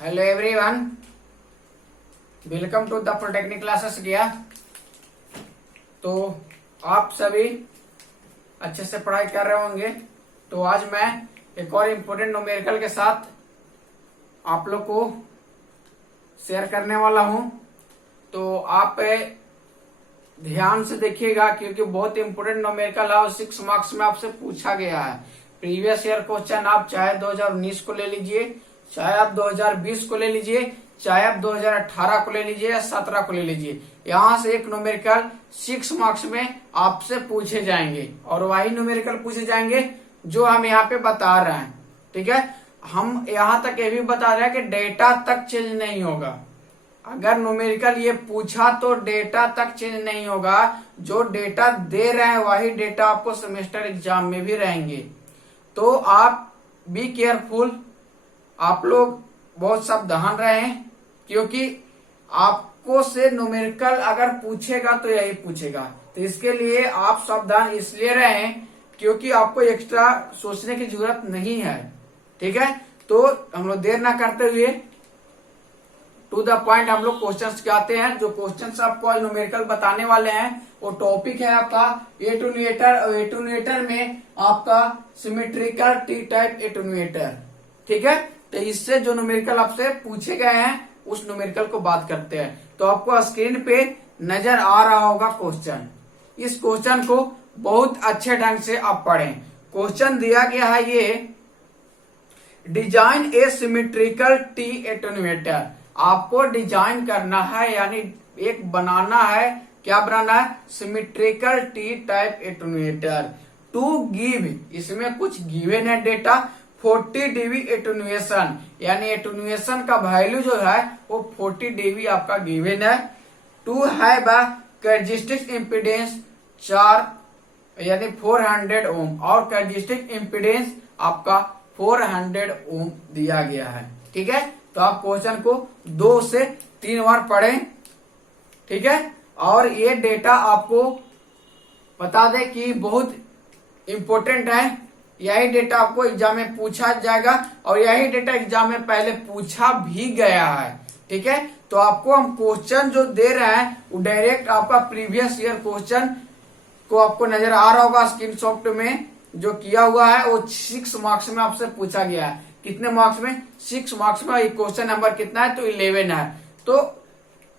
Hello everyone, welcome to the polytechnic classes Gaya. तो आप सभी अच्छे से पढ़ाई कर रहे होंगे। तो आज मैं एक और इम्पोर्टेंट न्यूमेरिकल के साथ आप लोग को शेयर करने वाला हूं। तो आप ध्यान से देखिएगा क्योंकि बहुत इंपोर्टेंट न्यूमेरिकल है और 6 मार्क्स में आपसे पूछा गया है। प्रीवियस ईयर क्वेश्चन आप चाहे 2019 को ले लीजिए, चाहे आप 2020 को ले लीजिए, चाहे आप 2018 को ले लीजिए या 17 को ले लीजिए, यहाँ से एक न्यूमेरिकल 6 मार्क्स में आपसे पूछे जाएंगे और वही न्यूमेरिकल पूछे जाएंगे जो हम यहाँ पे बता रहे हैं। ठीक है, हम यहाँ तक ये भी बता रहे हैं कि डेटा तक चेंज नहीं होगा। अगर न्यूमेरिकल ये पूछा तो डेटा तक चेंज नहीं होगा। जो डेटा दे रहे हैं वही डेटा आपको सेमेस्टर एग्जाम में भी रहेंगे। तो आप बी केयरफुल, आप लोग बहुत सावधान रहें क्योंकि आपको से न्यूमेरिकल अगर पूछेगा तो यही पूछेगा। तो इसके लिए आप सावधान इसलिए रहें क्योंकि आपको एक्स्ट्रा सोचने की जरूरत नहीं है। ठीक है, तो हम लोग देर ना करते हुए टू द पॉइंट हम लोग क्वेश्चंस के आते हैं। जो क्वेश्चंस आपको आज न्यूमेरिकल बताने वाले हैं वो टॉपिक है आपका एटेन्यूएटर और एटेन्यूएटर में आपका सिमेट्रिकल टी टाइप एटेन्यूएटर। ठीक है, तो इससे जो न्यूमेरिकल आपसे पूछे गए हैं उस न्यूमेरिकल को बात करते हैं। तो आपको स्क्रीन पे नजर आ रहा होगा क्वेश्चन। इस क्वेश्चन को बहुत अच्छे ढंग से आप पढ़ें। क्वेश्चन दिया गया है ये, design a symmetrical T attenuator. आपको डिजाइन करना है यानी एक बनाना है। क्या बनाना है? Symmetrical T type attenuator to give, इसमें कुछ गिवन है डेटा 40 dB एटेन्यूएशन, यानी एटेन्यूएशन का वैल्यू जो है वो 40 dB आपका गिवन है। टू है कैरेक्टरिस्टिक इम्पीडेंस 4 यानी 400 ओम और कैरेक्टरिस्टिक इम्पीडेंस आपका 400 ओम दिया गया है। ठीक है, तो आप क्वेश्चन को 2 से 3 बार पढ़ें। ठीक है, और ये डेटा आपको बता दें कि बहुत इंपॉर्टेंट है। यही डेटा आपको एग्जाम में पूछा जाएगा और यही डेटा एग्जाम में पहले पूछा भी गया है। ठीक है, तो आपको हम क्वेश्चन जो दे रहे हैं वो डायरेक्ट आपका प्रीवियस ईयर क्वेश्चन को आपको नजर आ रहा होगा स्क्रीनशॉट में जो किया हुआ है। वो 6 मार्क्स में आपसे पूछा गया है। कितने मार्क्स में? 6 मार्क्स में। क्वेश्चन नंबर कितना है? तो 11 है। तो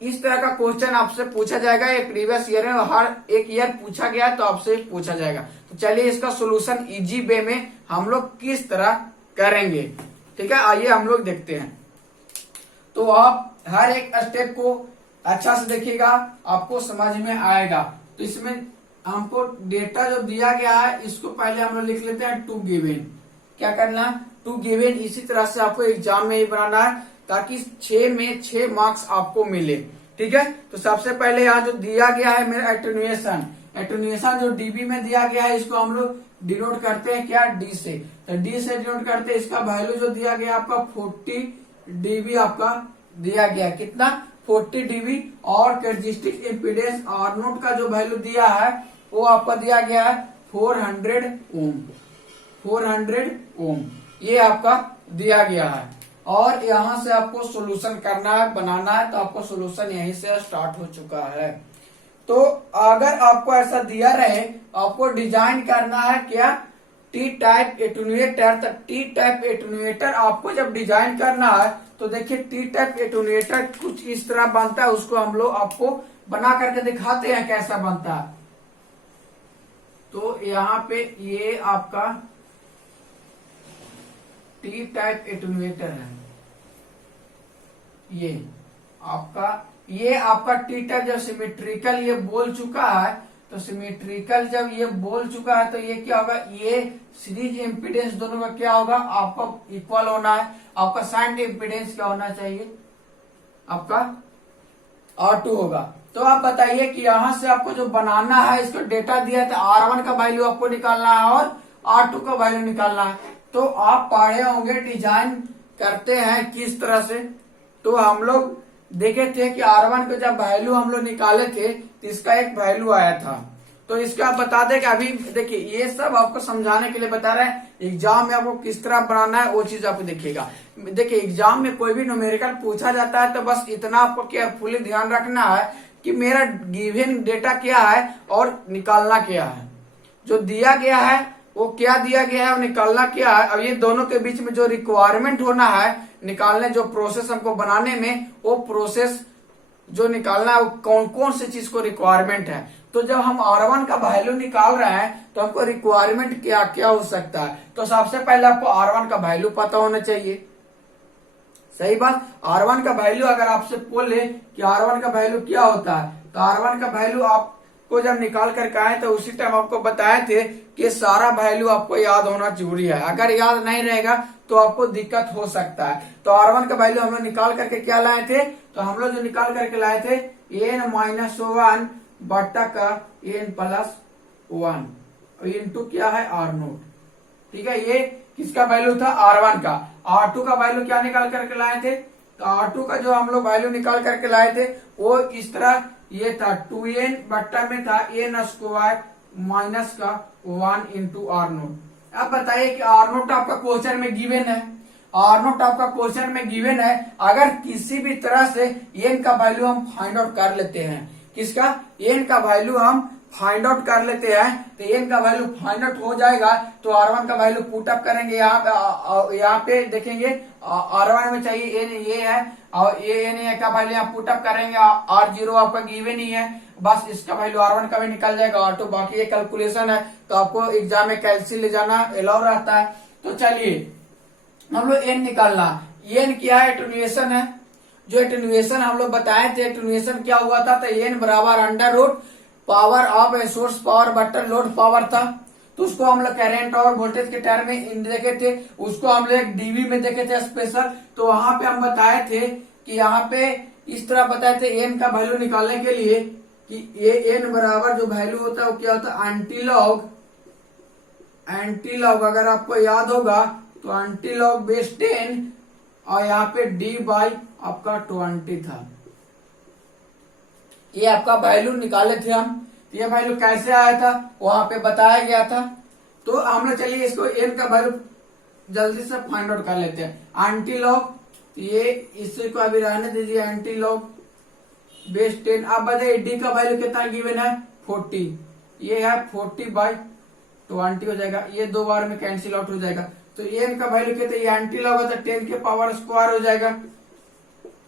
इस तरह का क्वेश्चन आपसे पूछा जाएगा। ये प्रीवियस ईयर में हर एक ईयर पूछा गया है तो आपसे पूछा जाएगा। तो चलिए इसका सोल्यूशन इजी वे में हम लोग किस तरह करेंगे। ठीक है, आइए हम लोग देखते हैं। तो आप हर एक स्टेप को अच्छा से देखिएगा, आपको समझ में आएगा। तो इसमें हमको डेटा जो दिया गया है इसको पहले हम लोग लिख लेते हैं टू गिवन। क्या करना? To given. इसी तरह से आपको एग्जाम में ही बनाना है ताकि 6 में 6 मार्क्स आपको मिले। ठीक है, तो सबसे पहले यहाँ जो दिया गया है मेरा एटेन्यूएशन, एटेन्यूएशन जो डीबी में दिया गया है इसको हम लोग डिनोट करते हैं क्या? डी से। तो डी से डिनोट करते हैं। इसका वैल्यू जो दिया गया आपका 40 dB आपका दिया गया। कितना? 40 dB। और कैरेक्टरिस्टिक इम्पीडेंस आर नोट का जो वैल्यू दिया है वो आपका दिया गया है 400 ओम। 400 ओम ये आपका दिया गया है। और यहाँ से आपको सॉल्यूशन करना है, बनाना है। तो आपको सॉल्यूशन यहीं से स्टार्ट हो चुका है। तो अगर आपको ऐसा दिया रहे, आपको डिजाइन करना है क्या? T type attenuator. तो टी टाइप एटेन्यूएटर आपको जब डिजाइन करना है तो देखिए टी टाइप एटेन्यूएटर कुछ इस तरह बनता है। उसको हम लोग आपको बना करके दिखाते हैं कैसा बनता है। तो यहाँ पे ये आपका टी टाइप एटेन्यूएटर है। ये आपका टी टाइप जब सिमेट्रिकल ये बोल चुका है तो सिमेट्रिकल जब ये बोल चुका है तो ये क्या होगा? ये सीरीज इम्पीडेंस दोनों का क्या होगा? आपका इक्वल होना है। आपका शंट इम्पीडेंस क्या होना चाहिए? आपका R2 होगा। तो आप बताइए कि यहां से आपको जो बनाना है इसको डेटा दिया था R1 का वैल्यू आपको निकालना है और R2 का वैल्यू निकालना है। तो आप पढ़े होंगे डिजाइन करते हैं किस तरह से। तो हम लोग देखे थे कि R1 को जब वैल्यू हम लोग निकाले थे तो इसका एक वैल्यू आया था। तो इसका आप बता दें कि अभी देखिए ये सब आपको समझाने के लिए बता रहे हैं, एग्जाम में आपको किस तरह बनाना है वो चीज आपको देखिएगा। देखिए एग्जाम में कोई भी न्यूमेरिकल पूछा जाता है तो बस इतना आपको केयरफुली ध्यान रखना है कि मेरा गिवन डेटा क्या है और निकालना क्या है। जो दिया गया है वो क्या दिया गया है और निकालना क्या है। अब ये दोनों के बीच में जो रिक्वायरमेंट होना है निकालने, जो प्रोसेस हमको बनाने में, वो प्रोसेस जो निकालना है वो कौन कौन सी चीज को रिक्वायरमेंट है। तो जब हम R1 का वैल्यू निकाल रहे हैं तो हमको रिक्वायरमेंट क्या क्या हो सकता है। तो सबसे पहले आपको R1 का वैल्यू पता होना चाहिए। सही बात, R1 का वैल्यू अगर आपसे बोले कि R1 का वैल्यू क्या होता है तो R1 का वैल्यू आपको जब निकाल करके आए तो उसी टाइम आपको बताए थे कि सारा वैल्यू आपको याद होना जरूरी है। अगर याद नहीं रहेगा तो आपको दिक्कत हो सकता है। तो R1 का वैल्यू हम लोग निकाल करके क्या लाए थे, तो हम लोग जो निकाल करके लाए थे n-1 बट्टा का n+1 इंटू क्या है R0। ठीक है, ये किसका वैल्यू था, R1 का। R2 का वैल्यू क्या निकाल करके लाए थे, तो R2 का जो हम लोग वैल्यू निकाल करके लाए थे वो इस तरह ये था 2n बट्टा में था n² माइनस का 1 इंटू R0। अब बताइए कि R0 आपका क्वेश्चन में गिवन है, R0 आपका क्वेश्चन में गिवन है। अगर किसी भी तरह से n का वैल्यू हम फाइंड आउट कर लेते हैं, किसका, n का वैल्यू हम फाइंड आउट कर लेते हैं, तो n का वैल्यू फाइंड आउट हो जाएगा तो R1 का वैल्यू पुट अप करेंगे। यहाँ पे देखेंगे R1 में चाहिए n ये है और ये n का वैल्यू यहाँ पुट अप करेंगे। R0 आपका गिवन ही है, बस इसका वैल्यू R1 का भी निकल जाएगा। R2 बाकी ये कैलकुलेशन है तो आपको एग्जाम में कैलसी ले जाना अलाउ रहता है। तो चलिए हम लोग n निकालना, n क्या है, एटेन्युएशन है। जो एटेन्युएशन हम लोग बताए थे, एटेन्युएशन क्या हुआ था, तो n बराबर under root power of source power बट्टा लोड पावर था। तो उसको हम लोग करंट और वोल्टेज के टर्म में देखे थे, उसको हम लोग डीवी में देखे थे स्पेशल। तो वहां पे हम बताए थे कि यहाँ पे इस तरह बताए थे एन का वैल्यू निकालने के लिए कि ये एन बराबर जो वैल्यू होता है वो क्या होता है, एंटीलॉग। एंटीलॉग अगर आपको याद होगा तो एंटीलॉग बेस 10 और यहाँ पे डी बाई आपका 20 था। ये आपका वैल्यू निकाले थे हम। ये वैल्यू कैसे आया था वहां पे बताया गया था। तो हम लोग चलिए इसको एन का वैल्यू जल्दी से फाइंड आउट कर लेते हैं। एंटीलॉग ये इसी को अभी रहने दीजिए, एंटीलॉग बेस 10। अब बताइए डी का वैल्यू कितना गिवन है, 40। ये है 40/20 हो जाएगा, ये दो बार में कैंसिल आउट हो जाएगा। तो एन का वैल्यू कितना, ये एंटीलॉग होता है 10 के पावर स्क्वायर हो जाएगा।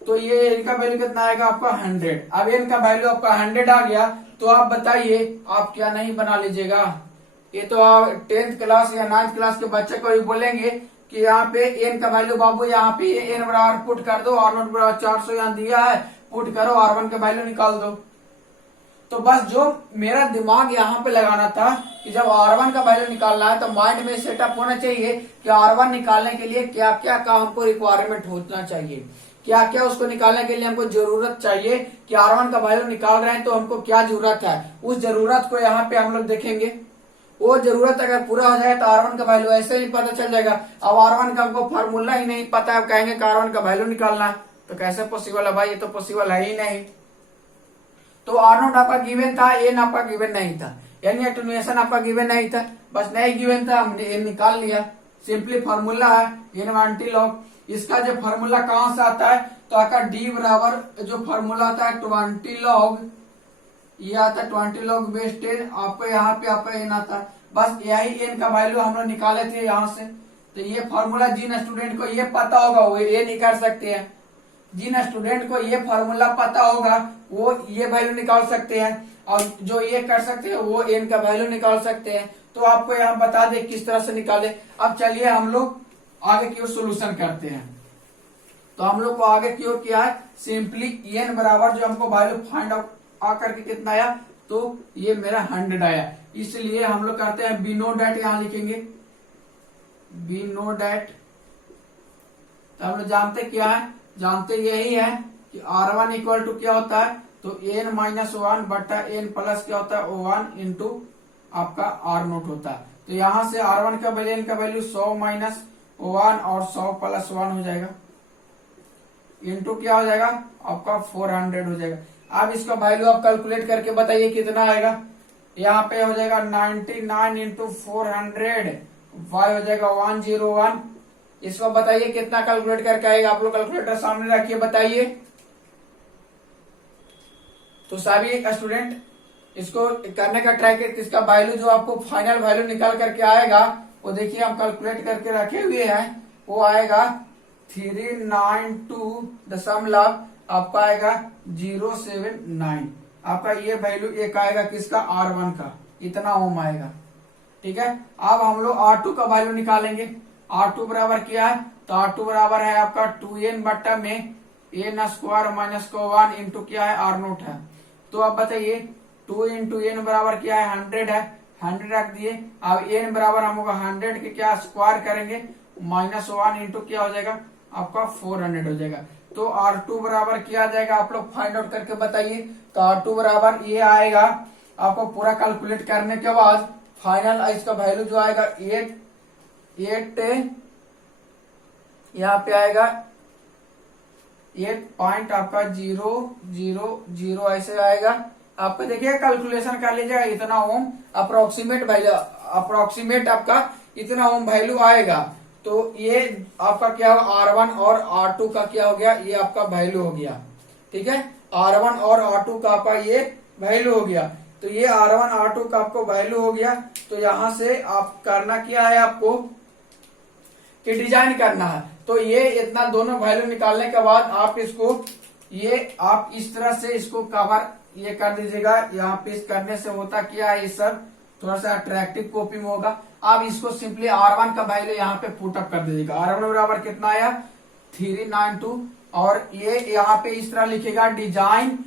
तो ये इनका वैल्यू कितना आएगा आपका 100। अब इनका वैल्यू आपका 100 आ गया तो आप बताइए आप क्या नहीं बना लीजिएगा। ये तो आप 10th क्लास या 9th क्लास के बच्चे को भी बोलेंगे कि यहाँ पे एन का वैल्यू बाबू यहाँ पे एन बराबर पुट कर दो, R0 बराबर 400 यहाँ दिया है, पुट करो, R1 का वैल्यू निकाल दो। तो बस जो मेरा दिमाग यहाँ पे लगाना था कि जब R1 का वैल्यू निकालना है तो माइंड में सेटअप होना चाहिए कि R1 निकालने के लिए क्या क्या का हमको रिक्वायरमेंट होना चाहिए, क्या क्या उसको निकालने के लिए हमको जरूरत चाहिए कि R1 का वैल्यू निकाल रहे हैं तो हमको क्या जरूरत है। उस जरूरत को यहाँ पे हम लोग देखेंगे। वो जरूरत अगर पूरा हो जाए तो R1 का वैल्यू ऐसे ही पता चल जाएगा। अब R1 का हमको फार्मूला ही नहीं पता है, कहेंगे कि R1 का वैल्यू निकालना है, तो कैसे पॉसिबल है भाई, ये तो पॉसिबल है ही नहीं। तो R0 आपका गिवन था, एन आपका गिवन नहीं था, यानी एटेन्युएशन आपका गिवन नहीं था, बस नहीं गिवन था, हमने एन निकाल लिया। सिंपली फार्मूला है एन एंटीलॉग। इसका जो फार्मूला कहां से आता है तो आपका डी बराबर जो फार्मूला आता है 20 लॉग, ये आता है 20 लॉग बेस 10। आपको यहाँ पे आपका एन आता है, बस यही एन का वैल्यू हम लोग निकाले थे यहाँ से। तो ये फार्मूला जिन स्टूडेंट को ये पता होगा वो ये निकाल सकते हैं, जिन स्टूडेंट को ये फार्मूला पता होगा वो ये वैल्यू निकाल सकते हैं, और जो ये कर सकते हैं वो एन का वैल्यू निकाल सकते हैं। तो आपको यहाँ बता दे किस तरह से निकाले। अब चलिए हम लोग आगे की ओर सोल्यूशन करते हैं। तो हम लोग को आगे की ओर क्या है, सिंपली एन बराबर जो हमको वैल्यू फाइंड आउट आकर के कितना आया, तो ये मेरा 100 आया। इसलिए हम लोग करते हैं बी नो डैट, यहां लिखेंगे बी नो डैट। तो हम लोग जानते क्या है, जानते यही है कि R1 इक्वल टू क्या होता है, तो n-1 बट्टा n प्लस क्या होता है 1 इंटू आपका R0 होता है। तो यहां से R1 का वैल्यू, n का वैल्यू 100 माइनस 1 और 100 प्लस 1 हो जाएगा, इंटू क्या हो जाएगा आपका 400 हो जाएगा। अब इसका वैल्यू आप कैलकुलेट करके बताइए कितना आएगा। यहाँ पे हो जाएगा 99 इंटू 400, y हो जाएगा 101। इसको बताइए कितना कैलकुलेट करके आएगा। आप लोग कैलकुलेटर सामने रखिए, बताइए। तो सभी स्टूडेंट इसको करने का ट्राई करिए। इसका वैल्यू जो आपको फाइनल वैल्यू निकाल करके आएगा वो देखिए हम कैलकुलेट करके रखे हुए हैं, वो आएगा 392 आपका आएगा 079। आपका ये वैल्यू एक आएगा किसका, R1 का, इतना ओम आएगा। ठीक है, अब हम लोग R2 का वैल्यू निकालेंगे। R2 बराबर क्या है, तो R2 बराबर है आपका 2n बट्टा में n स्क्वायर माइनस को 1 इंटू क्या है, R0 है। तो आप बताइए 2 इंटू n बराबर क्या है, 100 है, 100 रख दिए। अब n बराबर हम लोग 100 के क्या स्क्वायर करेंगे, -1 इंटू क्या हो जाएगा आपका 400 हो जाएगा। तो R2 बराबर क्या आ जाएगा, आप लोग फाइंड आउट करके बताइए। तो R2 बराबर ये आएगा, आपको पूरा कैलकुलेट करने के बाद फाइनल इसका वैल्यू जो आएगा 8 यहाँ पे आएगा 8 पॉइंट आपका 000 ऐसे आएगा। आपको देखिए कैलकुलेशन कर लीजिएगा, इतना ओम अप्रोक्सीमेट वैल्यू, अप्रोक्सीमेट आपका इतना ओम वैल्यू आएगा। तो ये आपका क्या होगा, R1 और R2 का क्या हो गया, ये आपका वैल्यू हो गया। ठीक है, R1 और R2 का आपका ये वैल्यू हो गया। तो ये R1 R2 का आपको वैल्यू हो गया। तो यहां से आप करना क्या है आपको कि डिजाइन करना है। तो ये इतना दोनों वैल्यू निकालने के बाद आप इसको ये आप इस तरह से इसको कवर ये कर दीजिएगा। यहाँ पे इस करने से होता क्या है, इस सर थोड़ा सा अट्रैक्टिव कॉपी में होगा। आप इसको सिंपली R1 का वैल्यू यहाँ पे पुटअप कर दीजिएगा। R1 बराबर कितना आया 392, और ये यहाँ पे इस तरह लिखेगा डिजाइन।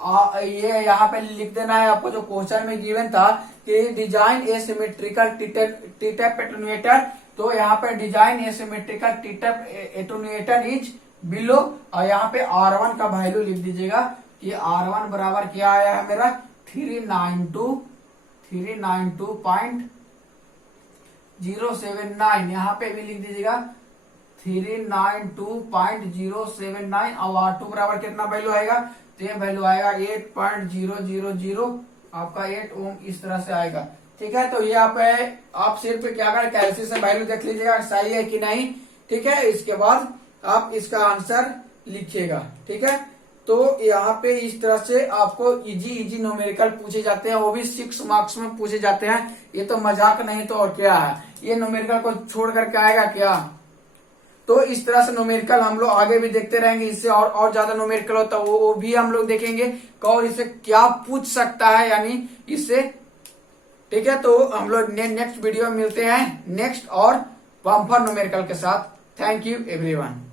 ये यहाँ पे लिख देना है आपको, जो क्वेश्चन में गिवन था कि डिजाइन एसिमेट्रिकल टीटैप एटेन्यूएटर। तो यहाँ पे design asymmetrical T type attenuator is below, और यहाँ पे R1 का वैल्यू लिख दीजिएगा कि R1 बराबर क्या आया है मेरा 392.079। यहाँ पे भी लिख दीजिएगा 392.079। और R2 बराबर कितना वैल्यू आएगा, तो ये वैल्यू आएगा 8.000 आपका 8 ओम, इस तरह से आएगा। ठीक है, तो ये आप सिर्फ क्या करें, कैलकुलेशन वैल्यू देख लीजिएगा सही है कि नहीं। ठीक है, इसके बाद आप इसका आंसर लिखिएगा। ठीक है, तो यहाँ पे इस तरह से आपको इजी न्यूमेरिकल पूछे जाते हैं, वो भी 6 मार्क्स में पूछे जाते हैं। ये तो मजाक नहीं तो और क्या है, ये न्यूमेरिकल को छोड़ करके आएगा क्या। तो इस तरह से न्यूमेरिकल हम लोग आगे भी देखते रहेंगे। इससे और ज्यादा न्यूमेरिकल होता है वो भी हम लोग देखेंगे और इससे क्या पूछ सकता है, यानी इससे। ठीक है, तो हम लोग नेक्स्ट वीडियो में मिलते हैं नेक्स्ट और बम्पर न्यूमेरिकल के साथ। Thank you everyone.